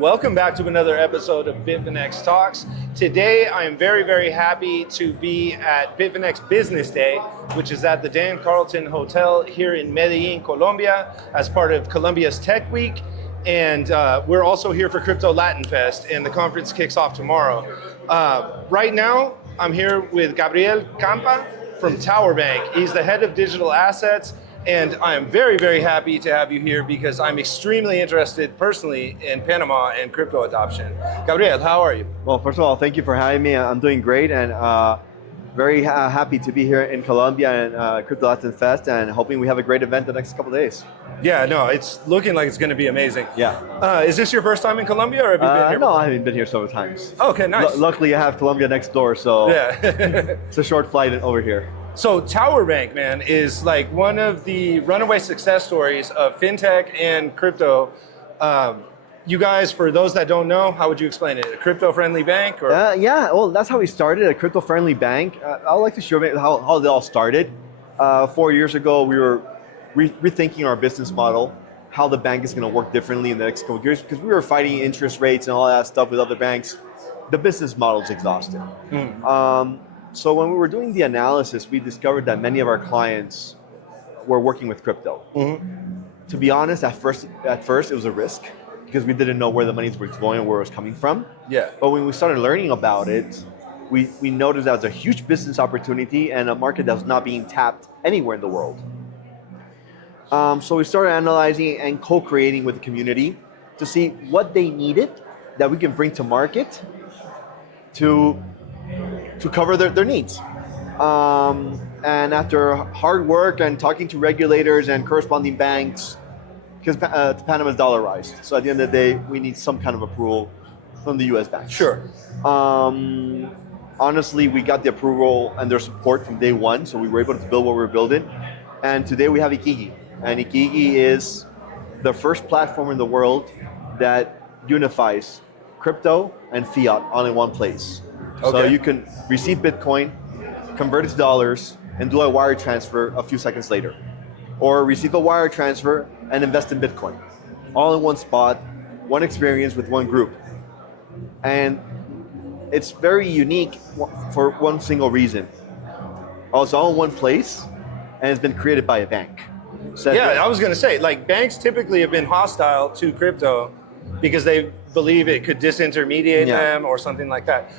Welcome back to another episode of Bitfinex Talks. Today, I am very, very happy to be at Bitfinex Business Day, which is at the Dan Carlton Hotel here in Medellin, Colombia, as part of Colombia's Tech Week. And we're also here for Crypto Latin Fest, and the conference kicks off tomorrow. Right now, I'm here with Gabriel Campa from Towerbank. He's the head of digital assets. And I am very, very happy to have you here because I'm extremely interested personally in Panama and crypto adoption. Gabriel, how are you? Well, first of all, thank you for having me. I'm doing great and very happy to be here in Colombia and Crypto Latin Fest, and hoping we have a great event the next couple of days. Yeah, no, it's looking like it's going to be amazing. Yeah. Is this your first time in Colombia, or have you been here? No, I haven't been here several times. Okay, nice. Luckily, I have Colombia next door, so yeah. It's a short flight over here. So Towerbank, man, is like one of the runaway success stories of fintech and crypto. You guys, for those that don't know, how would you explain it? A crypto-friendly bank? Or? Yeah, well, that's how we started, a crypto-friendly bank. I would like to share how it all started. 4 years ago, we were rethinking our business model, how the bank is going to work differently in the next couple of years, because we were fighting interest rates and all that stuff with other banks. The business model is exhausted. So when we were doing the analysis, we discovered that many of our clients were working with crypto. To be honest, at first it was a risk because we didn't know where the money was going and where it was coming from. Yeah. But when we started learning about it, we noticed that it was a huge business opportunity and a market that was not being tapped anywhere in the world. So we started analyzing and co-creating with the community to see what they needed that we can bring to market to cover their needs. And after hard work and talking to regulators and corresponding banks, because Panama is dollarized, so at the end of the day, we need some kind of approval from the US banks. Sure. Honestly, we got the approval and their support from day one, so we were able to build what we're building. And today we have Ikigi. And Ikigi is the first platform in the world that unifies crypto and fiat all in one place. Okay. So you can receive Bitcoin, convert it to dollars, and do a wire transfer a few seconds later. Or receive a wire transfer and invest in Bitcoin. All in one spot, one experience with one group. And it's very unique for one single reason. It's all in one place, and it's been created by a bank. So yeah, I was going to say, like, banks typically have been hostile to crypto because they believe it could disintermediate them or something like that.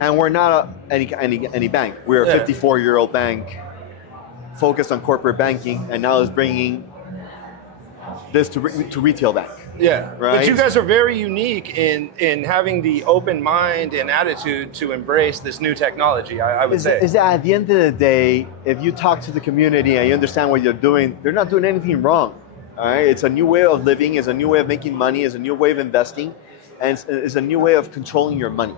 And we're not any bank. We're a 54-year-old bank focused on corporate banking, and now is bringing this to retail bank. Yeah, right? But you guys are very unique in having the open mind and attitude to embrace this new technology, I would say. Is that at the end of the day, if you talk to the community and you understand what you're doing, they're not doing anything wrong. All right? It's a new way of living, it's a new way of making money, it's a new way of investing, and it's a new way of controlling your money,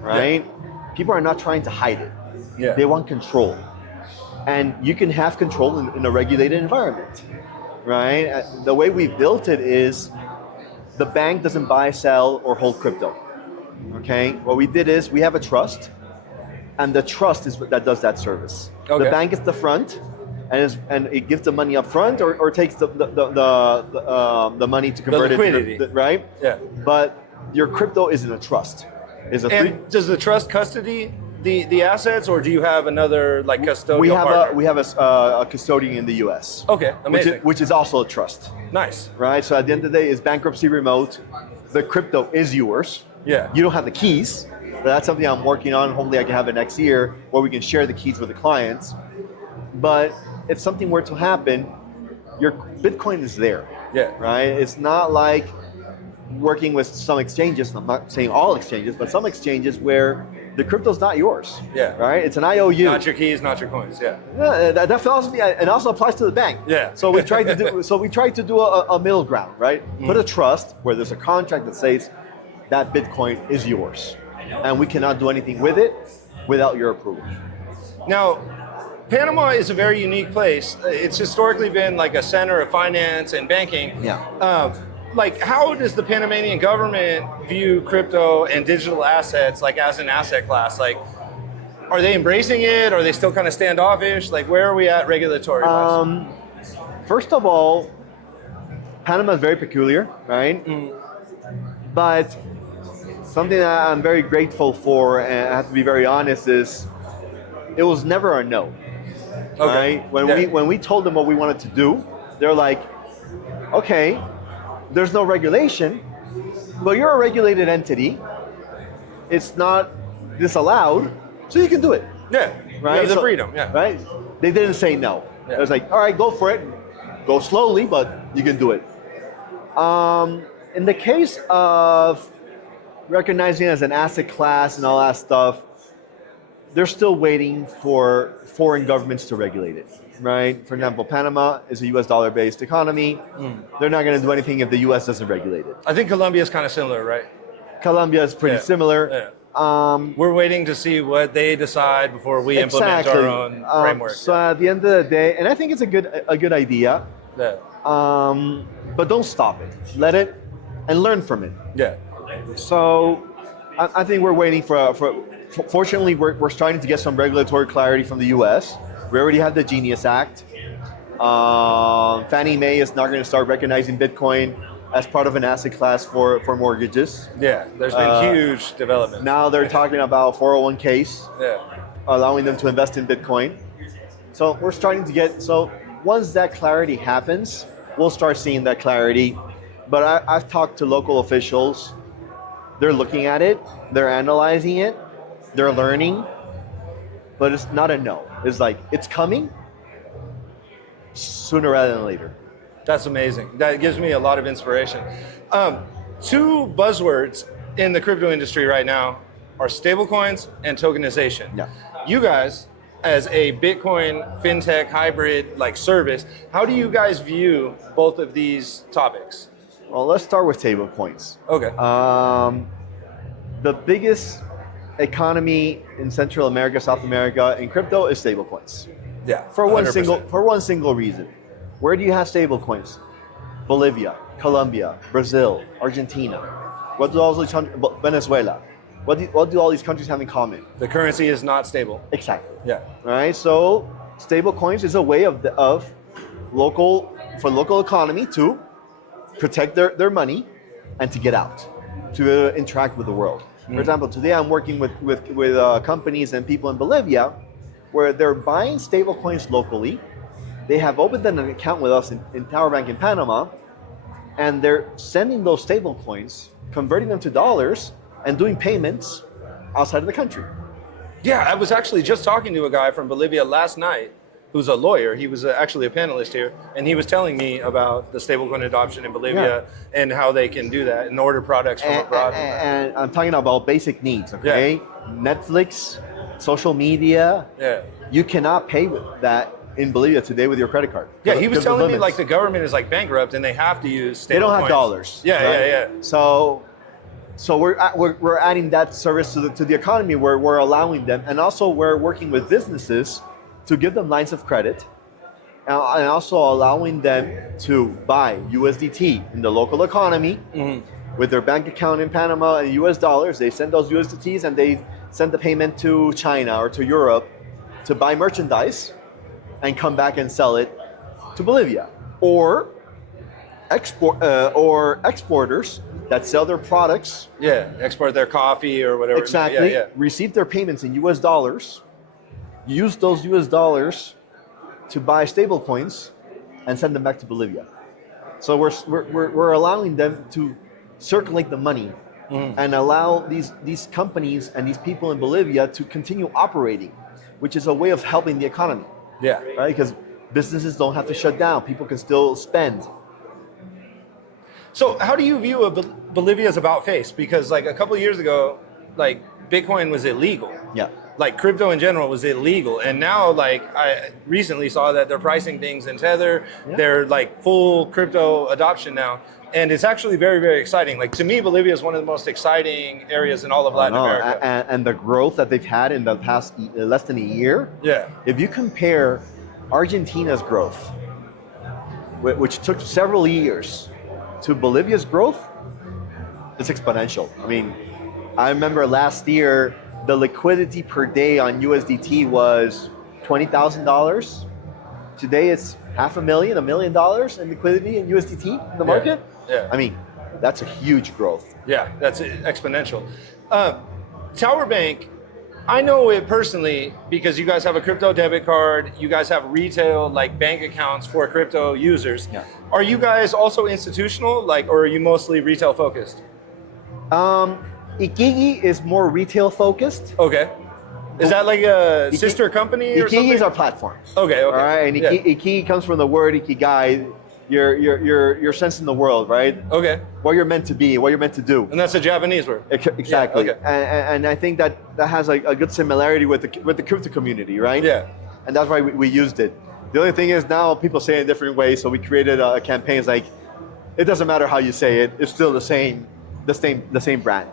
right? Yeah. People are not trying to hide it. Yeah. They want control. And you can have control in a regulated environment, right? The way we built it is the bank doesn't buy, sell, or hold crypto, okay? What we did is we have a trust, and the trust is that does that service. Okay. The bank is the front, and it gives the money up front or takes the money to convert the liquidity. It, right? Yeah. But your crypto is in a trust. Does the trust custody the assets, or do you have another like custodial partner? We have a custodian in the US. Okay, amazing. Which is also a trust. Nice. Right, so at the end of the day, it's bankruptcy remote. The crypto is yours. Yeah. You don't have the keys, but that's something I'm working on. Hopefully I can have it next year where we can share the keys with the clients. But if something were to happen, your Bitcoin is there. Yeah. Right? It's not like working with some exchanges, I'm not saying all exchanges, but some exchanges where the crypto's not yours. Yeah. Right? It's an IOU. Not your keys, not your coins. Yeah. Yeah, that philosophy, and also applies to the bank. Yeah. So we tried to do a middle ground, right? Put a trust where there's a contract that says that Bitcoin is yours, and we cannot do anything with it without your approval. Now, Panama is a very unique place. It's historically been like a center of finance and banking. Yeah. Like, how does the Panamanian government view crypto and digital assets, like, as an asset class? Like, are they embracing it? Are they still kind of standoffish? Like, where are we at regulatory-wise? First of all, Panama is very peculiar, right? But something that I'm very grateful for, and I have to be very honest, is it was never a no. Okay. Right? When we told them what we wanted to do, they're like, okay, there's no regulation, but you're a regulated entity. It's not disallowed, so you can do it. Yeah. Right? You have the So- freedom. Yeah. Right? They didn't say no. Yeah. It was like, all right, go for it. Go slowly, but you can do it. In the case of recognizing it as an asset class and all that stuff, they're still waiting for foreign governments to regulate it, right? For example, Panama is a US dollar-based economy. They're not going to do anything if the US doesn't regulate it. I think Colombia is kind of similar, right? Colombia is pretty Yeah. similar. Yeah. We're waiting to see what they decide before we implement our own framework. So at the end of the day, and I think it's a good idea, Yeah. but don't stop it. Let it and learn from it. Yeah. So I think we're waiting for fortunately, we're starting to get some regulatory clarity from the U.S. We already have the Genius Act. Fannie Mae is now going to start recognizing Bitcoin as part of an asset class for mortgages. Yeah. There's been huge development. Now they're talking about 401ks, Yeah. allowing them to invest in Bitcoin. So we're starting to get, so once that clarity happens, we'll start seeing that clarity. But I've talked to local officials. They're looking at it, they're analyzing it, they're learning, but it's not a no. It's like, it's coming sooner rather than later. That's amazing. That gives me a lot of inspiration. Two buzzwords in the crypto industry right now are stablecoins and tokenization. Yeah. You guys, as a Bitcoin fintech hybrid like service, how do you guys view both of these topics? Well, let's start with stablecoins. Okay. The biggest economy in Central America, South America, in crypto is stablecoins. Yeah. For one 100%. single reason. Where do you have stablecoins? Bolivia, Colombia, Brazil, Argentina. What do all these countries, Venezuela? What do all these countries have in common? The currency is not stable. Exactly. Yeah. All right. So stablecoins is a way of local economy to protect their money and to get out, to interact with the world. For example, today I'm working with companies and people in Bolivia where they're buying stablecoins locally. They have opened an account with us in Towerbank in Panama, and they're sending those stablecoins, converting them to dollars, and doing payments outside of the country. Yeah, I was actually just talking to a guy from Bolivia last night who's a lawyer. He was actually a panelist here, and he was telling me about the stablecoin adoption in Bolivia and how they can do that and order products from abroad. And I'm talking about basic needs, okay? Netflix, social media. Yeah. You cannot pay with that in Bolivia today with your credit card. Yeah, he was because of telling me limits. like the government is like bankrupt and they have to use stablecoins. They don't have dollars. Yeah, right? yeah. So we're adding that service to the economy where we're allowing them, and also we're working with businesses to give them lines of credit, and also allowing them to buy USDT in the local economy with their bank account in Panama and US dollars. They send those USDTs and they send the payment to China or to Europe to buy merchandise and come back and sell it to Bolivia, or exporters that sell their products. Yeah, export their coffee or whatever. Exactly. Yeah. Receive their payments in US dollars, use those US dollars to buy stable coins and send them back to Bolivia. So we're allowing them to circulate the money and allow these companies and these people in Bolivia to continue operating, which is a way of helping the economy. Yeah. Right? Because businesses don't have to shut down. People can still spend. So how do you view Bolivia's about face? Because like a couple of years ago, like Bitcoin was illegal. Yeah. Like crypto in general was illegal. And now like I recently saw that they're pricing things in Tether. Yeah. They're like full crypto adoption now. And it's actually very, very exciting. Like to me, Bolivia is one of the most exciting areas in all of Latin America. And the growth that they've had in the past less than a year. Yeah. If you compare Argentina's growth, which took several years, to Bolivia's growth, it's exponential. I mean, I remember last year, the liquidity per day on USDT was $20,000. Today it's $500,000, $1 million in liquidity in USDT in the market. Yeah. I mean, That's a huge growth. Yeah, that's exponential. Towerbank, I know it personally because you guys have a crypto debit card. You guys have retail like bank accounts for crypto users. Yeah. Are you guys also institutional, like, or are you mostly retail focused? Ikigi is more retail focused. Okay. Is that like a sister company or something? Ikigi is our platform. Okay. All right, and Ikigi comes from the word ikigai, your sense in the world, right? Okay. What you're meant to be, what you're meant to do. And that's a Japanese word. Exactly. Yeah, okay. And I think that has a good similarity with the crypto community, right? Yeah. And that's why we used it. The only thing is now people say it in different ways, so we created a campaign. It's like, it doesn't matter how you say it, it's still the same brand.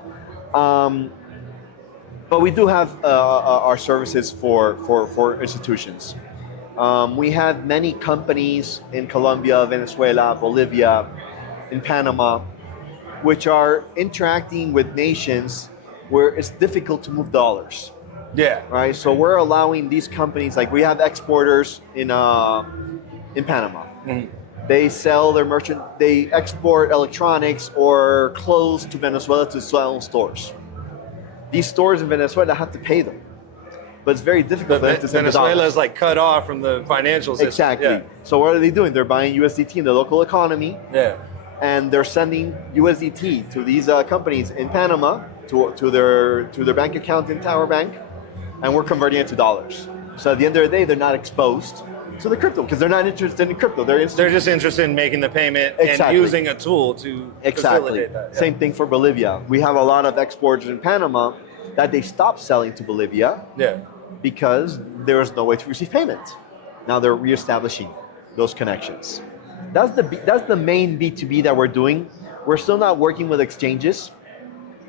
But we do have our services for institutions. We have many companies in Colombia, Venezuela, Bolivia, in Panama, which are interacting with nations where it's difficult to move dollars. Yeah. Right. So we're allowing these companies, like we have exporters in Panama. Mm-hmm. They sell their they export electronics or clothes to Venezuela to sell in stores. These stores in Venezuela have to pay them, but it's very difficult for them to send Venezuela is like cut off from the financial system. Exactly. Yeah. So what are they doing? They're buying USDT in the local economy. Yeah. And they're sending USDT to these companies in Panama to their bank account in Towerbank, and we're converting it to dollars. So at the end of the day, they're not exposed to the crypto because they're not interested in crypto. They're just interested in making the payment and using a tool to facilitate that. Yeah. Same thing for Bolivia. We have a lot of exporters in Panama that they stopped selling to Bolivia because there was no way to receive payment. Now they're reestablishing those connections. That's the main B2B that we're doing. We're still not working with exchanges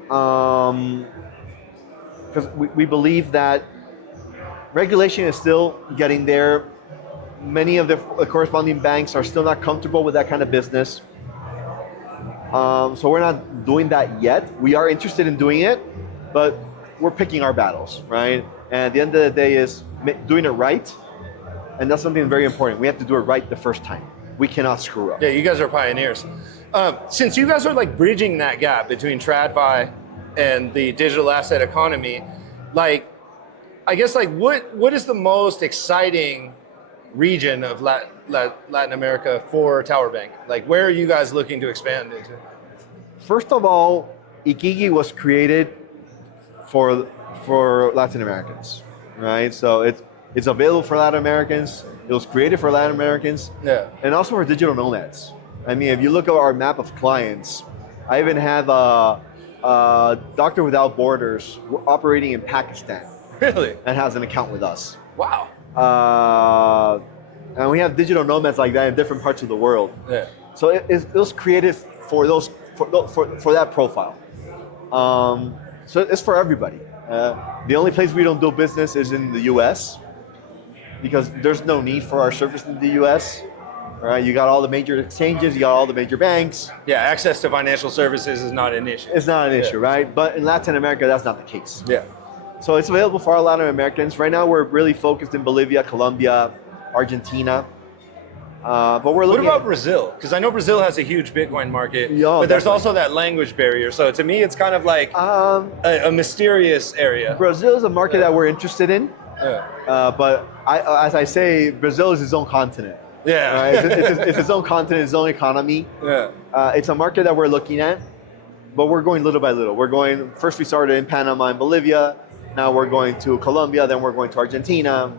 because we believe that regulation is still getting there. Many of the corresponding banks are still not comfortable with that kind of business. So we're not doing that yet. We are interested in doing it, but we're picking our battles, right? And at the end of the day is doing it right. And that's something very important. We have to do it right the first time. We cannot screw up. Yeah, you guys are pioneers. Since you guys are like bridging that gap between TradFi and the digital asset economy, like, I guess like what is the most exciting region of Latin America for Towerbank? Like, where are you guys looking to expand into? First of all, Ikigi was created for Latin Americans, right? So it's available for Latin Americans. It was created for Latin Americans, and also for digital nomads. I mean, if you look at our map of clients, I even have a Doctor Without Borders operating in Pakistan. Really? And has an account with us. Wow. And we have digital nomads like that in different parts of the world. Yeah. So it was created for that profile. So it's for everybody. The only place we don't do business is in the U.S. because there's no need for our service in the U.S. All right, you got all the major exchanges, you got all the major banks. Yeah, access to financial services is not an issue. It's not an issue, right? But in Latin America, that's not the case. Yeah. So it's available for our Latin Americans. Right now, we're really focused in Bolivia, Colombia, Argentina. But we're looking. What about Brazil? Because I know Brazil has a huge Bitcoin market, but there's also that language barrier. So to me, it's kind of like a mysterious area. Brazil is a market that we're interested in. But as I say, Brazil is its own continent. Yeah. Right? It's its own continent, its own economy. Yeah. It's a market that we're looking at, but we're going little by little. First we started in Panama and Bolivia. Now we're going to Colombia, then we're going to Argentina,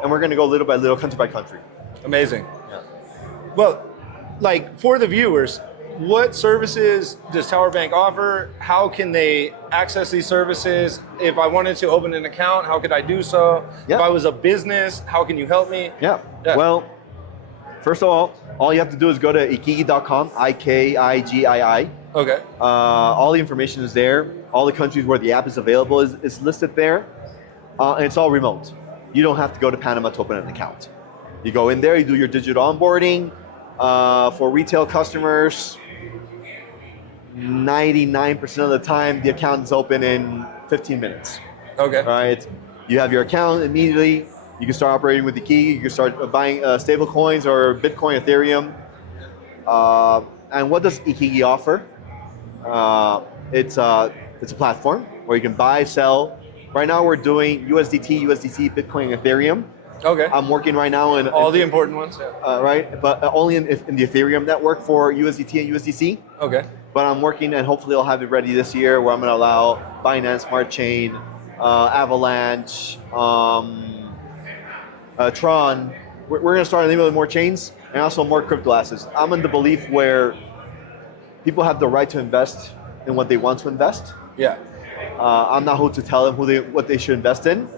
and we're going to go little by little, country by country. Amazing. Yeah. Well, like for the viewers, what services does Towerbank offer? How can they access these services? If I wanted to open an account, how could I do so? Yeah. If I was a business, how can you help me? Yeah. Well, first of all you have to do is go to ikigi.com, IKIGII. Okay. All the information is there. All the countries where the app is available is listed there. And it's all remote. You don't have to go to Panama to open an account. You go in there, you do your digital onboarding. For retail customers, 99% of the time, the account is open in 15 minutes. Okay. Right? You have your account immediately. You can start operating with the key. You can start buying stablecoins or Bitcoin, Ethereum. And what does Ikigi offer? It's a platform where you can buy, sell. Right now we're doing USDT, Bitcoin, Ethereum. Okay. I'm working right now in all the important ones. Yeah. Right, but only in the Ethereum network for USDT and USDC. Okay. But I'm working, and hopefully I'll have it ready this year, where I'm going to allow Binance Smart Chain, Avalanche, Tron. We're going to start enabling more chains and also more crypto assets. I'm in the belief where people have the right to invest in what they want to invest. Yeah. I'm not who to tell them what they should invest in.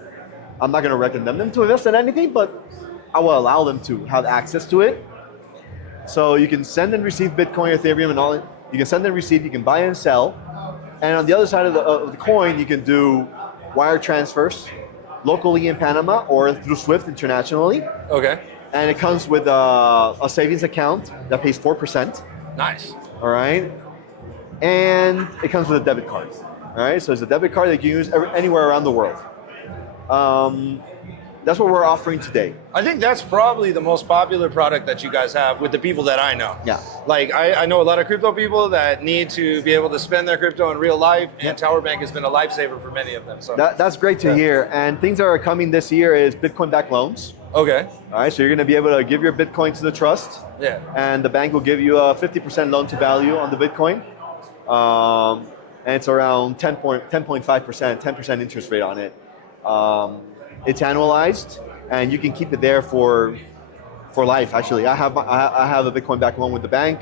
I'm not going to recommend them to invest in anything, but I will allow them to have access to it. So you can send and receive Bitcoin, Ethereum, and all. You can send and receive. You can buy and sell. And on the other side of the coin, you can do wire transfers locally in Panama or through SWIFT internationally. Okay. And it comes with a savings account that pays 4%. Nice. All right. And it comes with a debit card. All right. So it's a debit card that you can use anywhere around the world. That's what we're offering today. I think that's probably the most popular product that you guys have with the people that I know. Yeah. Like I know a lot of crypto people that need to be able to spend their crypto in real life, and Towerbank has been a lifesaver for many of them. So that's great to hear. And things that are coming this year is Bitcoin-backed loans. Okay. All right, so you're going to be able to give your Bitcoin to the trust. Yeah. And the bank will give you a 50% loan to value on the Bitcoin. And it's around 10.5%, 10% interest rate on it. It's annualized, and you can keep it there for life. Actually, I have a Bitcoin backed loan with the bank,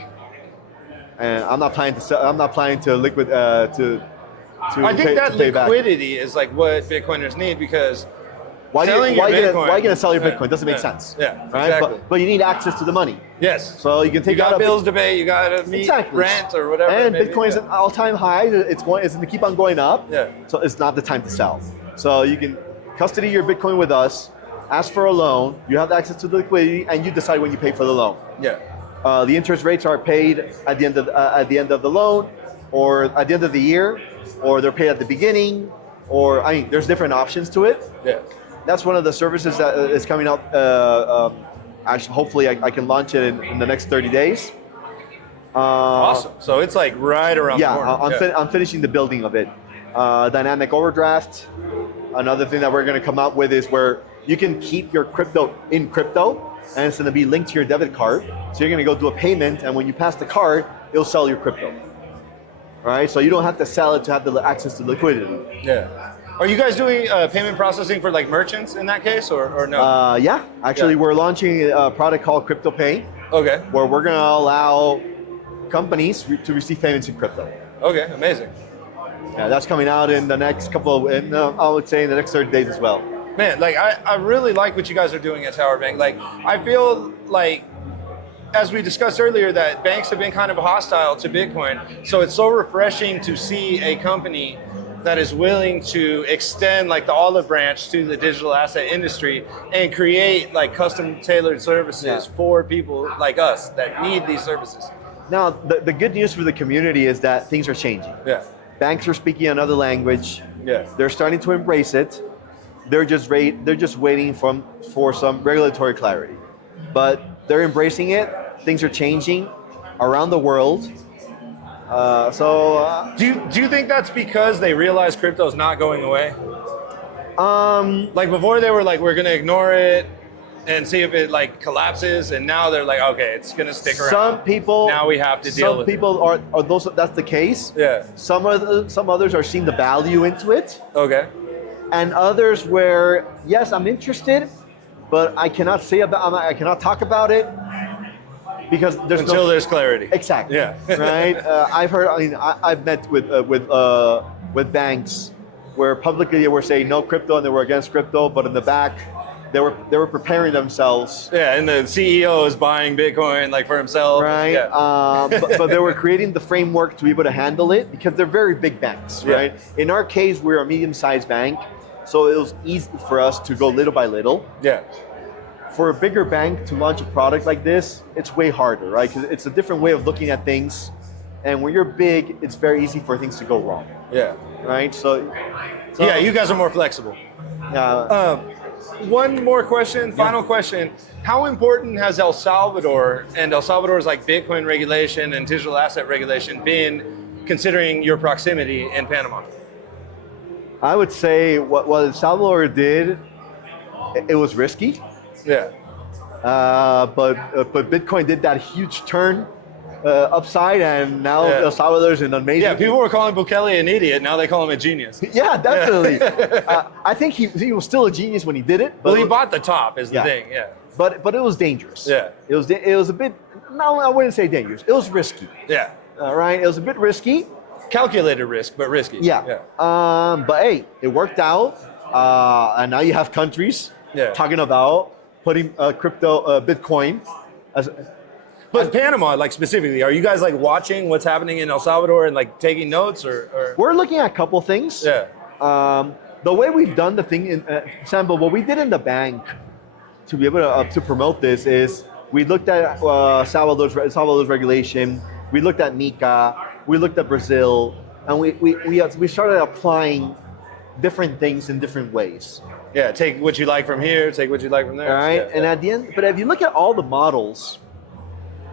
and I'm not planning to sell. I'm not planning to liquid to. I think that pay liquidity is like what Bitcoiners need, because why are you going to sell your Bitcoin? It doesn't make sense. Yeah, right? Exactly. But you need access to the money. Yes. So you can take out bills to pay. You got to meet rent or whatever. And Bitcoin is an all-time high. It's going to keep on going up. Yeah. So it's not the time to sell. So you can custody your Bitcoin with us, ask for a loan, you have access to the liquidity, and you decide when you pay for the loan. Yeah. The interest rates are paid at the end of the loan, or at the end of the year, or they're paid at the beginning, or there's different options to it. Yeah. That's one of the services that is coming out. Actually, hopefully I can launch it in the next 30 days. Awesome. So it's like right around the corner. I'm finishing the building of it. Dynamic overdraft. Another thing that we're going to come out with is where you can keep your crypto in crypto, and it's going to be linked to your debit card. So you're going to go do a payment, and when you pass the card, it'll sell your crypto. All right, so you don't have to sell it to have the access to liquidity. Yeah. Are you guys doing payment processing for like merchants in that case, or no? Yeah, actually, we're launching a product called Crypto Pay. Okay. Where we're going to allow companies to receive payments in crypto. Okay, amazing. Yeah, that's coming out in the next I would say in the next 30 days as well. Man, like I really like what you guys are doing at Towerbank. Like I feel like, as we discussed earlier, that banks have been kind of hostile to Bitcoin. So it's so refreshing to see a company that is willing to extend like the olive branch to the digital asset industry and create like custom tailored services for people like us that need these services. Now, the good news for the community is that things are changing. Yeah. Banks are speaking another language. Yeah. They're starting to embrace it. They're just waiting for some regulatory clarity. But they're embracing it. Things are changing around the world. Do you think that's because they realize crypto is not going away? Like before they were like, we're gonna ignore it and see if it like collapses, and now they're like, okay, it's gonna stick around. Some people now we have to deal with it. Some people are those. That's the case. Yeah. Some others are seeing the value into it. Okay. And others where yes, I'm interested, but I cannot I cannot talk about it because there's clarity. Exactly. Yeah. Right. I've heard. I've met with banks where publicly they were saying no crypto and they were against crypto, but in the back they were preparing themselves. Yeah, and the CEO is buying Bitcoin like for himself. Right. Yeah. But they were creating the framework to be able to handle it because they're very big banks, right? Yeah. In our case, we're a medium-sized bank, so it was easy for us to go little by little. Yeah. For a bigger bank to launch a product like this, it's way harder, right? Because it's a different way of looking at things, and when you're big, it's very easy for things to go wrong. Yeah. Right. So yeah, you guys are more flexible. Yeah. One more question, final question. How important has El Salvador and El Salvador's like Bitcoin regulation and digital asset regulation been considering your proximity in Panama? I would say what El Salvador did, it was risky, Yeah. but Bitcoin did that huge turn upside, and now Yeah. El Salvador's an amazing. Yeah, people were calling Bukele an idiot. Now they call him a genius. Yeah, definitely. I think he was still a genius when he did it. But Well, he bought the top is the Yeah. thing. Yeah. but it was dangerous. Yeah. It was a bit. No, I wouldn't say dangerous. It was risky. Yeah. All right, it was a bit risky. Calculated risk, but risky. Yeah. But hey, it worked out, and now you have countries Yeah. talking about putting Bitcoin as. But Panama, like specifically, are you guys like watching what's happening in El Salvador and like taking notes or? We're looking at a couple things. Yeah. The way we've done the thing, in example, what we did in the bank to be able to promote this is we looked at Salvador's regulation, we looked at MiCA, we looked at Brazil, and we started applying different things in different ways. Yeah. Take what you like from here. Take what you like from there. All right, Yeah, and yeah. at the end, but if you look at all the models,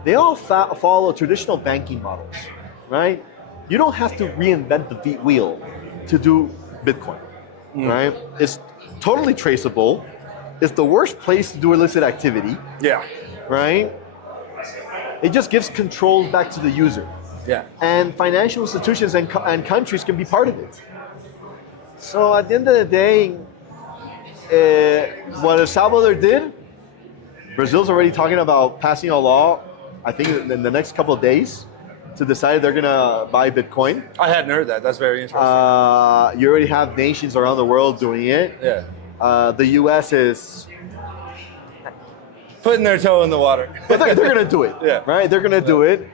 they all follow traditional banking models, right? You don't have to reinvent the wheel to do Bitcoin, right? It's totally traceable. It's the worst place to do illicit activity, Yeah. right? It just gives control back to the user. Yeah. And financial institutions and countries can be part of it. So at the end of the day, what El Salvador did, Brazil's already talking about passing a law, I think in the next couple of days, to decide they're gonna buy Bitcoin. I hadn't heard that. That's very interesting. You already have nations around the world doing it. Yeah. The US is, Putting their toe in the water. but they're gonna do it, Yeah. right? They're gonna do it.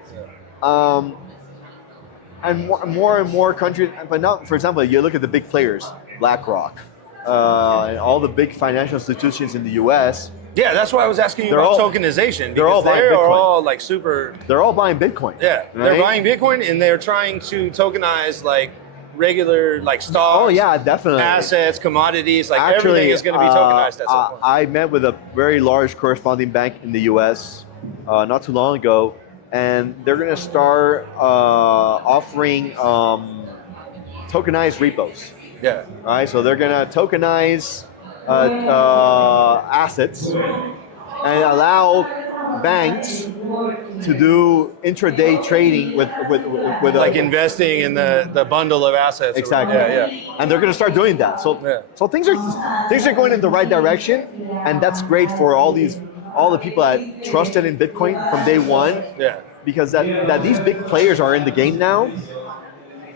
And more and more countries, but now, for example, you look at the big players, BlackRock, and all the big financial institutions in the US, Yeah, that's why I was asking you They're about all- tokenization. they're all Because buying they are Bitcoin. all like super. they're all buying Bitcoin. Yeah, they're right? buying Bitcoin and they're trying to tokenize like regular like stocks. Oh yeah, definitely. Assets, commodities, like Actually, everything is going to be tokenized at some point. I met with a very large corresponding bank in the US not too long ago, and they're going to start offering tokenized repos. Yeah, Right, so they're going to tokenize assets and allow banks to do intraday trading with like investing in the bundle of assets. Exactly. Yeah, yeah. And they're going to start doing that. So Yeah. so things are going in the right direction, and that's great for all the people that trusted in Bitcoin from day one, Yeah. because that these big players are in the game now.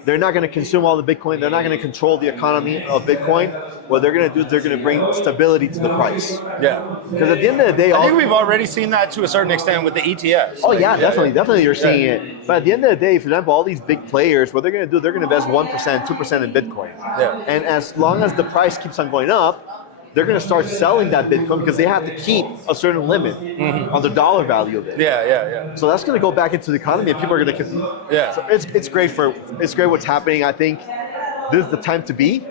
They're not going to consume all the Bitcoin. They're not going to control the economy of Bitcoin. What they're going to do is they're going to bring stability to the price. Yeah. Because at the end of the day, I think we've already seen that to a certain extent with the ETFs. oh Like, yeah, definitely you're seeing Yeah. it. But at the end of the day, for example, all these big players, what they're going to do, they're going to invest 1%, 2% in Bitcoin. Yeah. And as long as the price keeps on going up, they're going to start selling that Bitcoin because they have to keep a certain limit on the dollar value of it. Yeah, yeah, yeah. So that's going to go back into the economy, and people are going to. Yeah. So it's great what's happening. I think this is the time to be,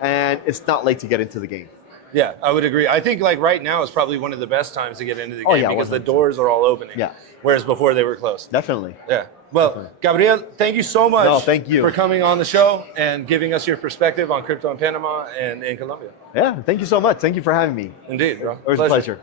and it's not late to get into the game. Yeah, I would agree. I think like right now is probably one of the best times to get into the game Oh, yeah, because the 100%. doors are all opening. Yeah. Whereas before they were closed. Definitely. Yeah. Well, Gabriel, thank you so much No, thank you. for coming on the show and giving us your perspective on crypto in Panama and in Colombia. Yeah. Thank you so much. Thank you for having me. Indeed, bro. It was a pleasure.